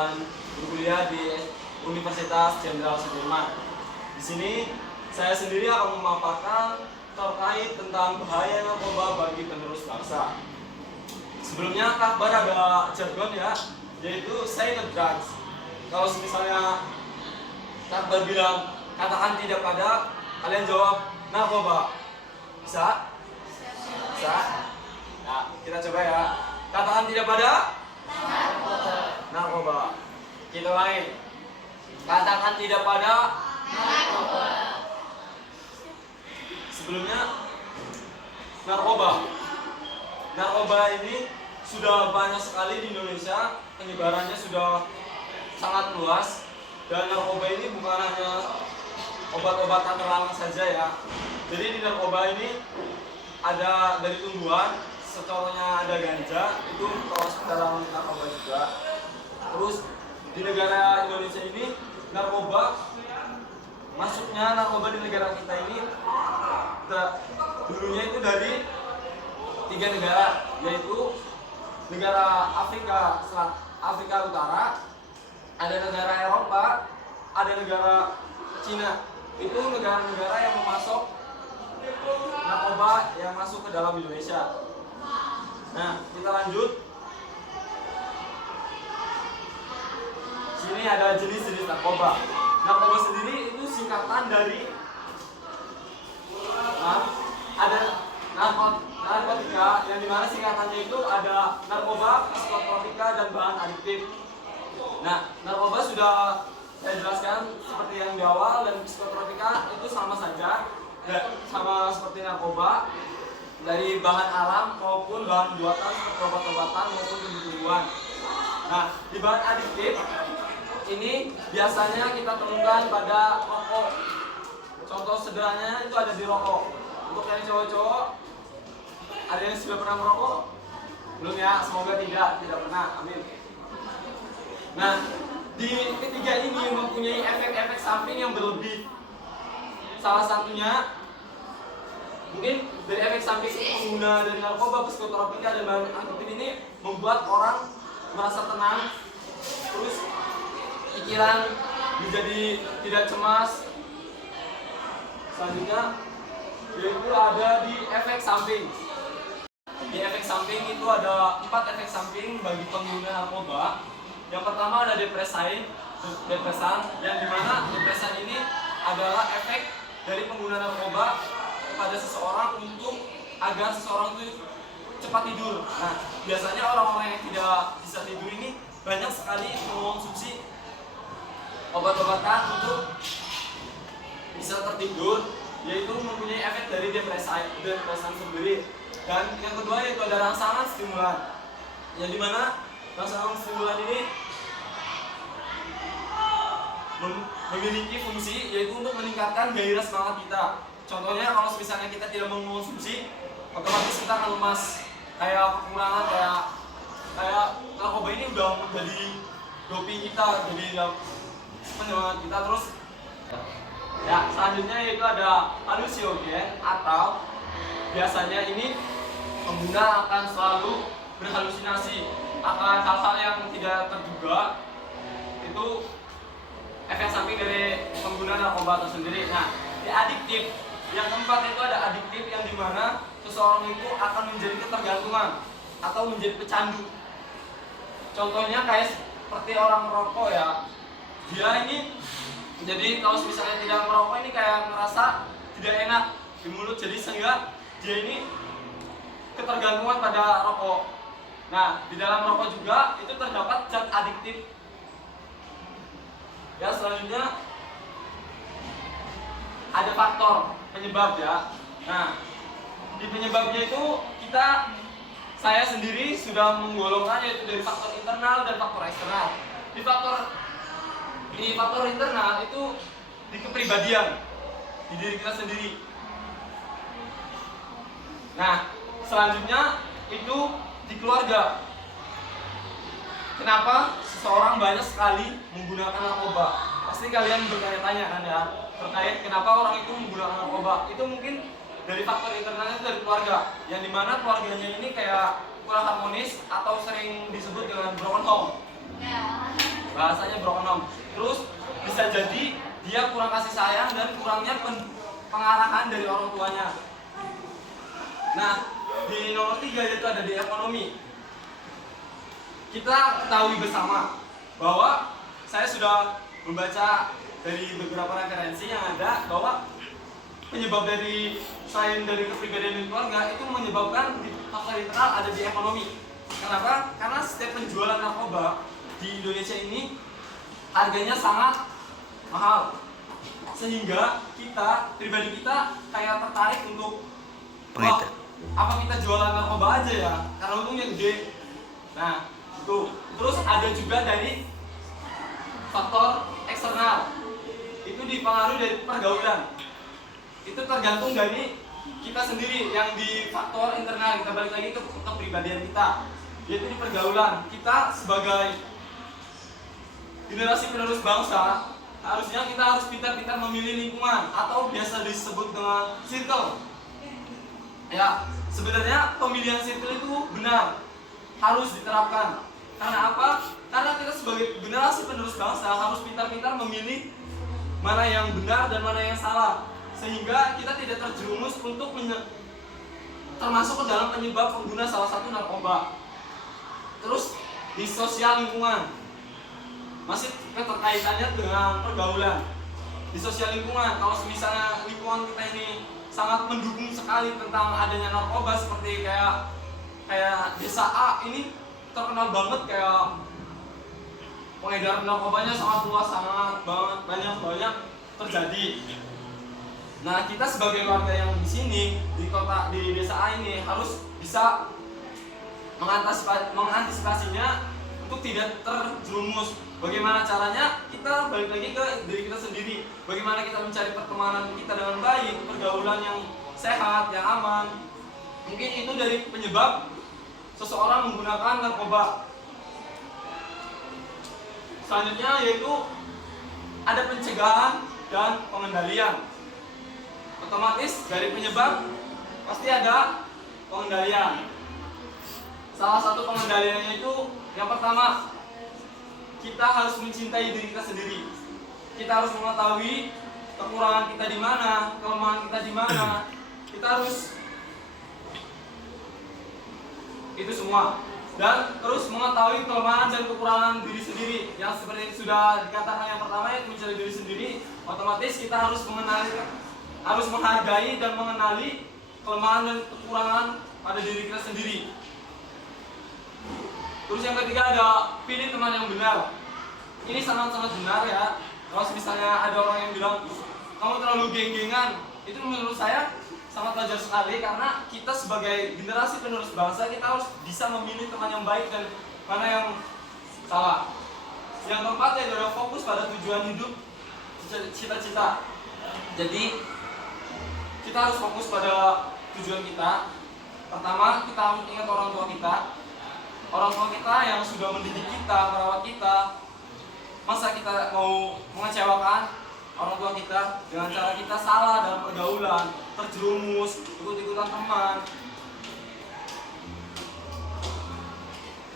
dan berkuliah di Universitas Jenderal Sudirman. Di sini saya sendiri akan memaparkan terkait tentang bahaya narkoba bagi penerus bangsa. Sebelumnya kabar ada jargon ya, yaitu say no drugs. Kalau misalnya kabar bilang katakan tidak pada, kalian jawab narkoba. Bisa? Bisa? Nah, kita coba ya. Katakan tidak pada narkoba. Kita lain. Katakan tidak pada narkoba. Sebelumnya narkoba. Narkoba ini sudah banyak sekali di Indonesia, penyebarannya sudah sangat luas. Dan narkoba ini bukan hanya obat-obatan terlarang saja ya. Jadi di narkoba ini ada dari tumbuhan, contohnya ada ganja, itu termasuk dalam narkoba juga. Terus di negara Indonesia ini masuknya narkoba di negara kita ini dulunya itu dari 3 negara, yaitu negara Afrika Utara, ada negara Eropa, ada negara Cina. Itu negara-negara yang memasok narkoba yang masuk ke dalam Indonesia. Nah, kita lanjut. Sini ada jenis-jenis narkoba. Narkoba sendiri itu singkatan dari ada narkotika, yang dimana singkatannya itu ada narkoba, psikotropika, dan bahan adiktif. Nah, narkoba sudah saya jelaskan seperti yang di awal, dan psikotropika itu sama saja, sama seperti narkoba, dari bahan alam maupun bahan buatan seperti obat-obatan maupun tumbuh-tumbuhan. Nah, di bahan adiktif ini biasanya kita temukan pada rokok. Contoh sederhananya itu ada di rokok. Untuk yang cowok-cowok, ada yang sudah pernah merokok? Belum ya, semoga tidak pernah, amin. Nah, di ketiga ini mempunyai efek-efek samping yang berlebih. Salah satunya mungkin dari efek samping pengguna dari narkoba, psikotropika, dan bahan aktif ini membuat orang merasa tenang, terus pikiran menjadi tidak cemas. Selanjutnya yaitu ada di efek samping. Di efek samping itu ada 4 efek samping bagi pengguna narkoba. Yang pertama ada depresan, yang dimana depresan ini adalah efek dari pengguna narkoba pada seseorang untuk agar seseorang itu cepat tidur. Nah, biasanya orang-orang yang tidak bisa tidur ini banyak sekali mengonsumsi obat-obatan untuk bisa tertidur, yaitu mempunyai efek dari depresan sendiri. Dan yang kedua yaitu ada rangsangan stimulan, yang dimana rangsangan stimulan ini memiliki fungsi yaitu untuk meningkatkan gairah semangat kita. Contohnya kalau misalnya kita tidak mengonsumsi, otomatis kita akan lemas, kayak kekurangan, kayak narkoba ini udah menjadi doping kita, jadi penyemangat kita terus. Ya, selanjutnya yaitu ada halusiogen, atau biasanya ini pengguna akan selalu berhalusinasi akan hal-hal yang tidak terduga. Itu efek samping dari pengguna narkoba itu sendiri. Nah, di adiktif, yang keempat itu ada adiktif, yang dimana seseorang itu akan menjadi ketergantungan atau menjadi pecandu. Contohnya kayak seperti orang merokok ya, dia ini jadi kalau misalnya tidak merokok ini kayak merasa tidak enak di mulut, jadi sehingga dia ini ketergantungan pada rokok. Nah, di dalam rokok juga itu terdapat zat adiktif. Ya, selanjutnya ada faktor penyebab ya. Nah, di penyebabnya itu saya sendiri sudah menggolongkan yaitu dari faktor internal dan faktor eksternal. Di faktor internal itu di kepribadian, di diri kita sendiri. Nah, selanjutnya itu di keluarga. Kenapa seseorang banyak sekali menggunakan narkoba? Pasti kalian bertanya-tanya kan ya, terkait kenapa orang itu menggunakan narkoba. Itu mungkin dari faktor internalnya itu dari keluarga, yang dimana keluarganya ini kayak kurang harmonis atau sering disebut dengan broken home. bahasanya broken home. Terus bisa jadi dia kurang kasih sayang dan kurangnya pengarahan dari orang tuanya. Nah, di nomor 3 yaitu ada di ekonomi. Kita ketahui bersama bahwa saya sudah membaca dari beberapa referensi yang ada bahwa penyebab dari selain dari kepribadian dan keluarga itu menyebabkan faktor internal ada di ekonomi. Kenapa? Karena setiap penjualan narkoba di Indonesia ini harganya sangat mahal, sehingga kita pribadi kita kayak tertarik untuk apa kita jualan narkoba aja ya karena untungnya gede. Nah itu terus ada juga dari faktor eksternal, itu dipengaruhi dari pergaulan. Itu tergantung dari kita sendiri. Yang di faktor internal kita balik lagi ke kepribadian kita, yaitu di pergaulan. Kita sebagai generasi penerus bangsa harusnya kita harus pintar-pintar memilih lingkungan atau biasa disebut dengan circle. Ya, sebenarnya pemilihan circle itu benar, harus diterapkan. Karena apa? Karena kita sebagai generasi penerus bangsa harus pintar-pintar memilih mana yang benar dan mana yang salah, sehingga kita tidak terjerumus untuk termasuk ke dalam penyebab pengguna salah satu narkoba. Terus di sosial lingkungan, masih keterkaitannya dengan pergaulan. Di sosial lingkungan, kalau misalnya lingkungan kita ini sangat mendukung sekali tentang adanya narkoba, seperti kayak desa A ini terkenal banget kayak pengedaran narkobanya sangat luas, sangat banyak terjadi. Nah, kita sebagai warga yang di sini di desa A ini harus bisa mengantisipasinya untuk tidak terjerumus. Bagaimana caranya? Kita balik lagi ke diri kita sendiri. Bagaimana kita mencari pertemanan kita dengan baik, pergaulan yang sehat, yang aman. Mungkin itu dari penyebab seseorang menggunakan narkoba. Selanjutnya yaitu ada pencegahan dan pengendalian. Otomatis dari penyebab pasti ada pengendalian. Salah satu pengendaliannya itu yang pertama, kita harus mencintai diri kita sendiri. Kita harus mengetahui kekurangan kita di mana, kelemahan kita di mana. Kita harus itu semua. Dan terus mengetahui kelemahan dan kekurangan diri sendiri. Yang seperti sudah dikatakan yang pertama, yaitu mencari diri sendiri. Otomatis kita harus menghargai dan mengenali kelemahan dan kekurangan pada diri kita sendiri. Terus yang ketiga ada pilih teman yang benar. Ini sangat-sangat benar ya. Kalau misalnya ada orang yang bilang kamu terlalu geng-gengan, itu menurut saya sangat wajar sekali, karena kita sebagai generasi penerus bangsa kita harus bisa memilih teman yang baik dan mana yang salah. Yang keempat adalah fokus pada tujuan hidup, cita-cita. Jadi kita harus fokus pada tujuan kita. Pertama, kita harus ingat orang tua kita. Orang tua kita yang sudah mendidik kita, merawat kita. Masa kita mau mengecewakan orang tua kita dengan cara kita salah dalam pergaulan, terjerumus, ikut-ikutan teman.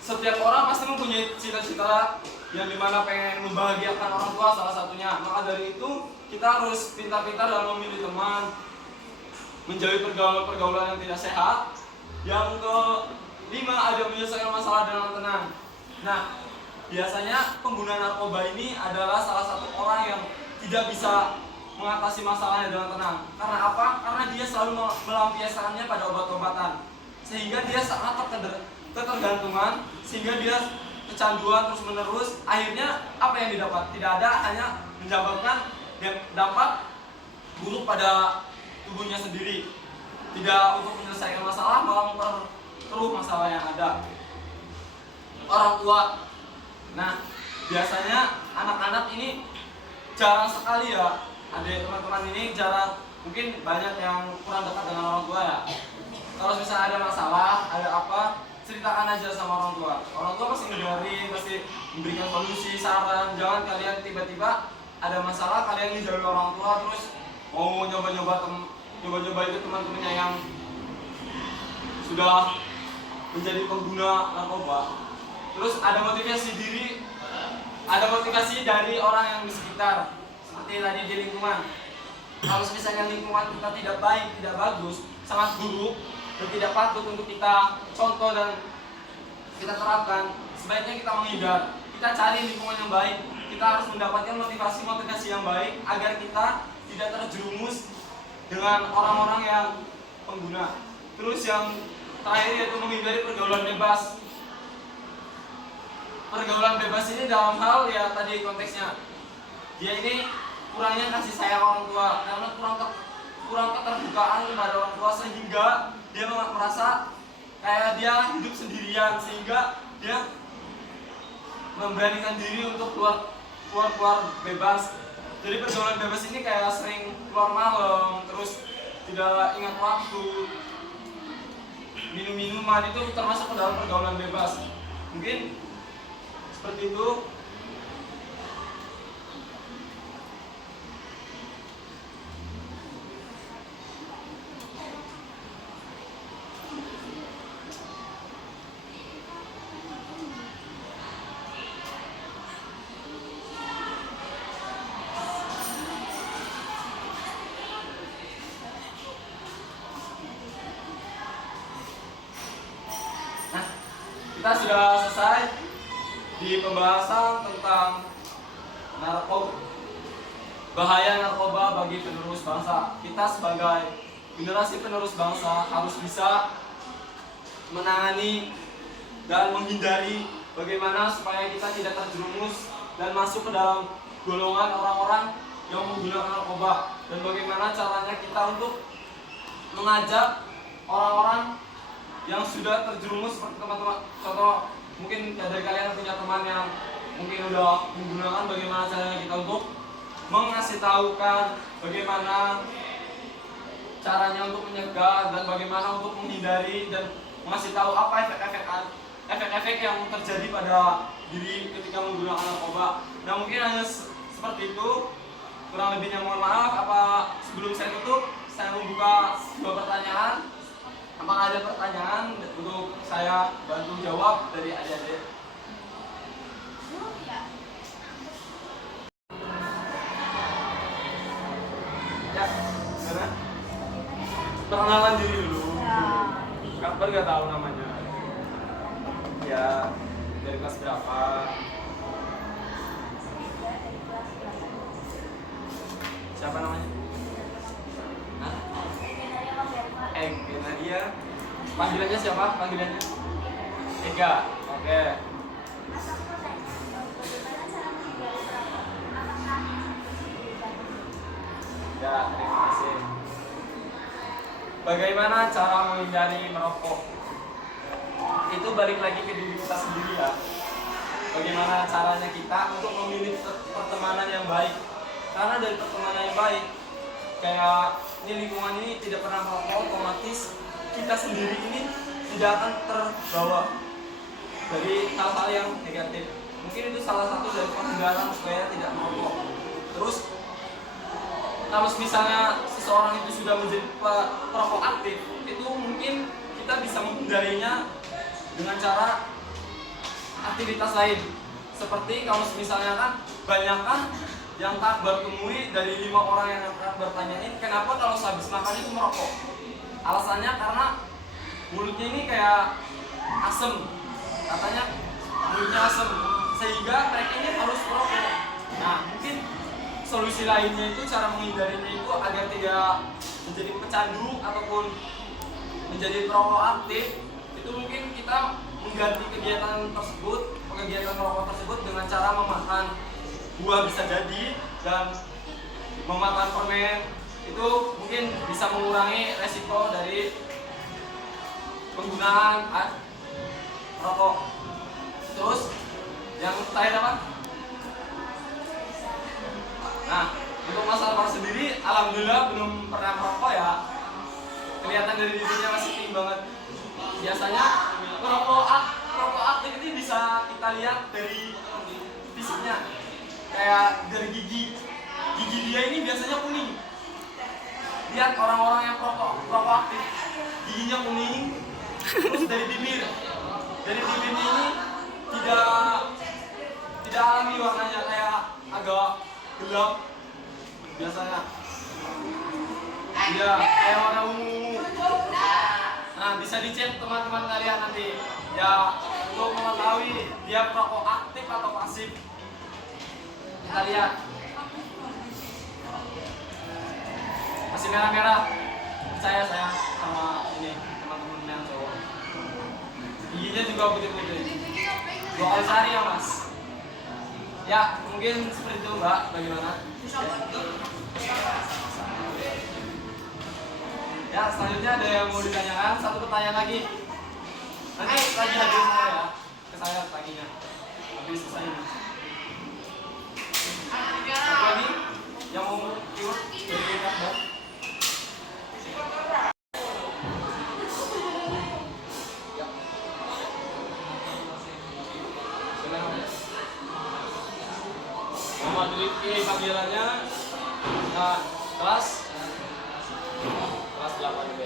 Setiap orang pasti mempunyai cita-cita yang dimana pengen membahagiakan orang tua salah satunya. Maka dari itu kita harus pintar-pintar dalam memilih teman, menjauhi pergaulan yang tidak sehat. Yang kelima ada menyelesaikan masalah dengan tenang. Nah, biasanya pengguna narkoba ini adalah salah satu orang yang tidak bisa mengatasi masalahnya dengan tenang. Karena apa? Karena dia selalu melampiaskannya pada obat-obatan, sehingga dia sangat ketergantungan, sehingga dia kecanduan terus-menerus. Akhirnya apa yang didapat? Tidak ada, hanya menyebabkan dampak buruk pada tubuhnya sendiri. Tidak untuk menyelesaikan masalah, malah memperkeruh masalah yang ada. Orang tua. Nah, biasanya anak-anak ini jarang sekali ya, adik teman-teman ini jarang, mungkin banyak yang kurang dekat dengan orang tua ya. Kalau misalnya ada masalah, ada apa, ceritakan aja sama orang tua. Orang tua pasti ngedengerin, pasti memberikan solusi, saran. Jangan kalian tiba-tiba ada masalah, kalian dijauhi orang tua terus mau nyoba-nyoba itu teman-temannya yang sudah menjadi pengguna narkoba. Terus ada motivasi diri, ada motivasi dari orang yang di sekitar, seperti tadi di lingkungan. Kalau misalnya lingkungan kita tidak baik, tidak bagus, sangat buruk dan tidak patut untuk kita contoh dan kita terapkan, sebaiknya kita menghindar. Kita cari lingkungan yang baik. Kita harus mendapatkan motivasi-motivasi yang baik agar kita tidak terjerumus dengan orang-orang yang pengguna. Terus yang terakhir yaitu menghindari pergaulan bebas. Pergaulan bebas ini dalam hal ya tadi konteksnya, dia ini kurangnya kasih sayang orang tua karena kurang keterbukaan kepada orang tua, sehingga dia merasa kayak dia hidup sendirian, sehingga dia memberanikan diri untuk keluar bebas. Jadi pergaulan bebas ini kayak sering keluar malam, terus tidak ingat waktu, minum-minuman, itu termasuk ke dalam pergaulan bebas. Mungkin seperti itu. Nah, kita sudah selesai di pembahasan tentang narkoba, bahaya narkoba bagi penerus bangsa. Kita sebagai generasi penerus bangsa harus bisa menangani dan menghindari bagaimana supaya kita tidak terjerumus dan masuk ke dalam golongan orang-orang yang menggunakan narkoba, dan bagaimana caranya kita untuk mengajak orang-orang yang sudah terjerumus seperti teman-teman. Contoh, mungkin dari kalian punya teman yang mungkin udah menggunakan, bagaimana caranya kita untuk mengasih tahukan bagaimana caranya untuk mencegah dan bagaimana untuk menghindari, dan mengasih tahu apa efek-efek yang terjadi pada diri ketika menggunakan narkoba. Nah, mungkin hanya seperti itu. Kurang lebihnya mohon maaf. Sebelum saya tutup, saya membuka dua pertanyaan. Apakah ada pertanyaan untuk saya bantu jawab dari adik-adik? Ya, gimana? Perkenalan diri dulu. Kapan nggak tahu namanya? Ya, dari kelas berapa? Siapa namanya? Hah? Nadia. Panggilannya siapa? Panggilannya? Ega. Oke. Ya, terima kasih. Bagaimana cara menghindari merokok? Itu balik lagi ke diri kita sendiri ya. Bagaimana caranya kita untuk memilih pertemanan yang baik? Karena dari pertemanan yang baik, kayak ini lingkungan ini tidak pernah merokok, otomatis kita sendiri ini tidak akan terbawa dari hal-hal yang negatif. Mungkin itu salah satu dari penghindaran supaya tidak merokok. Terus kalau misalnya seseorang itu sudah menjadi perokok aktif, itu mungkin kita bisa menghindarinya dengan cara aktivitas lain. Seperti kalau misalnya kan banyak kan yang Akbar temui dari 5 orang yang Akbar tanyain, kenapa kalau habis makan itu merokok? Alasannya karena mulutnya ini kayak asem, katanya mulutnya asem, sehingga mereka ini harus merokok. Nah, mungkin solusi lainnya itu, cara menghindarinya itu agar tidak menjadi pecandu ataupun menjadi perokok aktif, itu mungkin kita mengganti kegiatan merokok tersebut dengan cara memakan buah bisa jadi, dan memakan permen. Itu mungkin bisa mengurangi resiko dari penggunaan rokok. Terus yang terakhir apa? Nah, untuk masalah Pak sendiri, alhamdulillah belum pernah merokok ya. Kelihatan dari bibirnya masih tinggi banget. Biasanya perokok aktif ini bisa kita lihat dari fisiknya. Kayak dari gigi dia ini biasanya kuning. Lihat orang-orang yang perokok aktif, giginya kuning. Terus dari bibirnya ini tidak tidak alami warnanya, kayak agak gelap biasanya. Iya, kayak warna ungu. Nah, bisa dicek teman-teman kalian nanti. Ya, untuk mengetahui dia perokok aktif atau pasif. Kita lihat. Masih merah-merah. Saya sama ini teman-teman yang cowok. Giginya juga putih-putih. 2 kali sehari ya mas. Ya mungkin seperti itu mbak. Bagaimana? Ya selanjutnya ada yang mau ditanyakan. Satu pertanyaan lagi. Nanti lagi hadir saya ya. Ke saya paginya. Habis selesai ini. Satu lagi yang mau ikut dari kita mbak. Muhammad Rifki panggilannya kelas 8 B.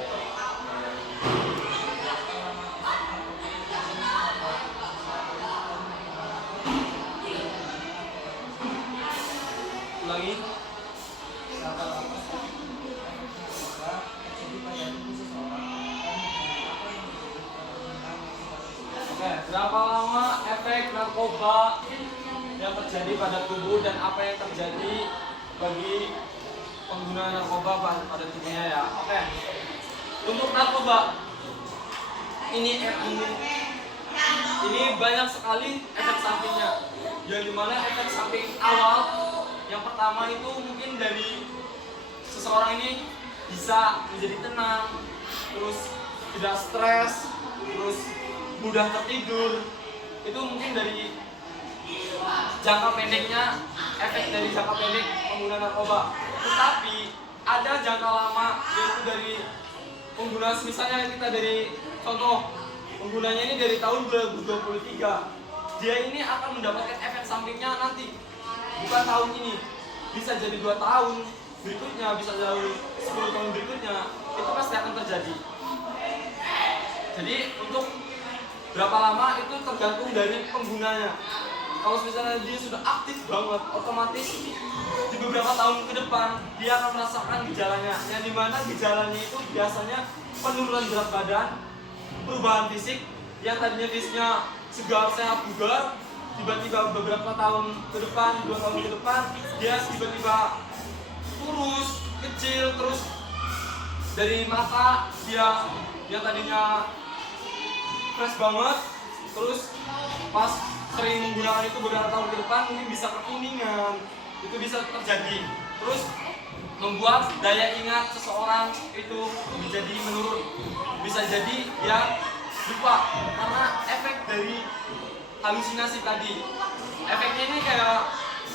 Lagi oke, berapa lama efek narkoba yang terjadi pada tubuh dan apa yang terjadi bagi pengguna narkoba pada tubuhnya ya. Oke. Untuk narkoba ini banyak sekali efek sampingnya. Yang dimana efek samping awal yang pertama itu mungkin dari seseorang ini bisa menjadi tenang, terus tidak stres, terus mudah tertidur. Itu mungkin dari jangka pendeknya, efek dari jangka pendek pengguna narkoba. Tetapi ada jangka lama, yaitu dari pengguna, misalnya kita dari contoh penggunanya ini dari tahun 2023. Dia ini akan mendapatkan efek sampingnya nanti, bukan tahun ini, bisa jadi 2 tahun berikutnya, bisa jadi 10 tahun berikutnya, itu pasti akan terjadi. Jadi untuk berapa lama itu tergantung dari penggunanya. Kalau misalnya dia sudah aktif banget, otomatis di beberapa tahun ke depan dia akan merasakan gejalanya, yang dimana gejalanya itu biasanya penurunan berat badan, perubahan fisik, yang tadinya fisiknya segar, sehat, bugar, tiba-tiba beberapa tahun ke depan, 2 tahun ke depan, dia tiba-tiba kurus, kecil, terus dari mata dia yang tadinya fresh banget, terus pas sering menggunakan itu beberapa tahun ke depan mungkin bisa kekuningan, itu bisa terjadi. Terus membuat daya ingat seseorang itu menjadi menurun, bisa jadi dia lupa karena efek dari halusinasi tadi. Efeknya ini kayak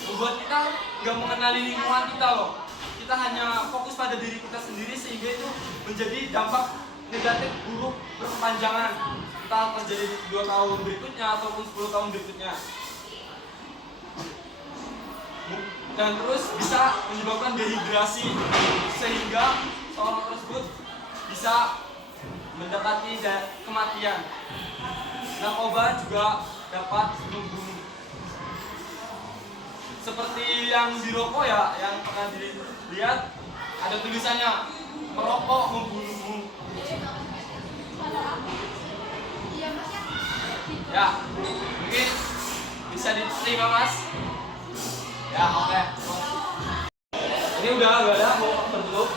membuat kita nggak mengenali lingkungan kita loh. Kita hanya fokus pada diri kita sendiri, sehingga itu menjadi dampak negatif buruk berkepanjangan, entah terjadi 2 tahun berikutnya ataupun 10 tahun berikutnya. Dan terus bisa menyebabkan dehidrasi, sehingga seorang tersebut bisa mendekati kematian. Narkoba juga dapat membunuh. Seperti yang di rokok ya, yang pernah dilihat ada tulisannya, merokok membunuhmu. Ya, mungkin bisa diterima mas. Ya oke. Ini udah gak ada, mau tertutup.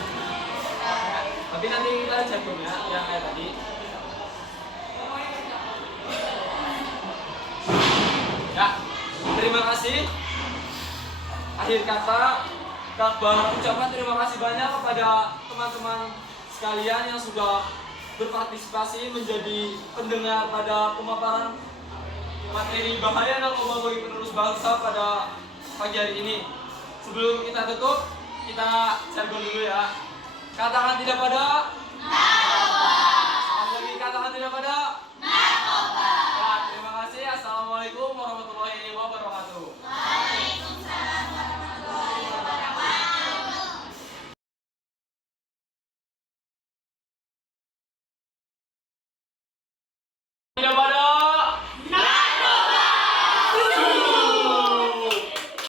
Tapi nanti kita cek ya, yang kayak tadi. Ya, terima kasih. Akhir kata, Kakbar ucapkan terima kasih banyak kepada teman-teman sekalian yang sudah berpartisipasi menjadi pendengar pada pemaparan materi bahaya narkoba bagi penerus bangsa pada pagi hari ini. Sebelum kita tutup, kita jargon dulu ya. Katakan tidak pada